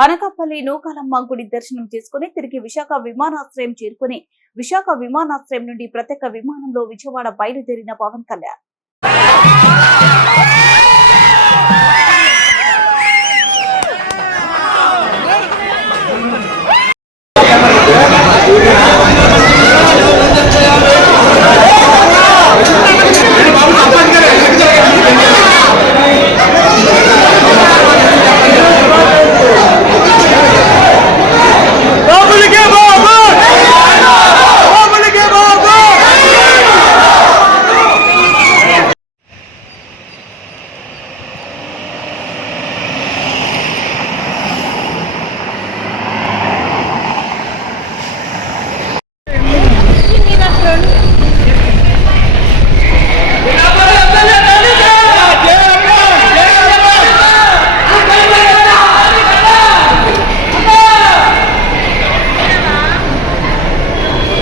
అనకాపల్లి నూకాలమ్మ గుడి దర్శనం చేసుకుని తిరిగి విశాఖ విమానాశ్రయం చేరుకుని విశాఖ విమానాశ్రయం నుండి ప్రత్యేక విమానంలో విజయవాడ బయలుదేరిన పవన్ కళ్యాణ్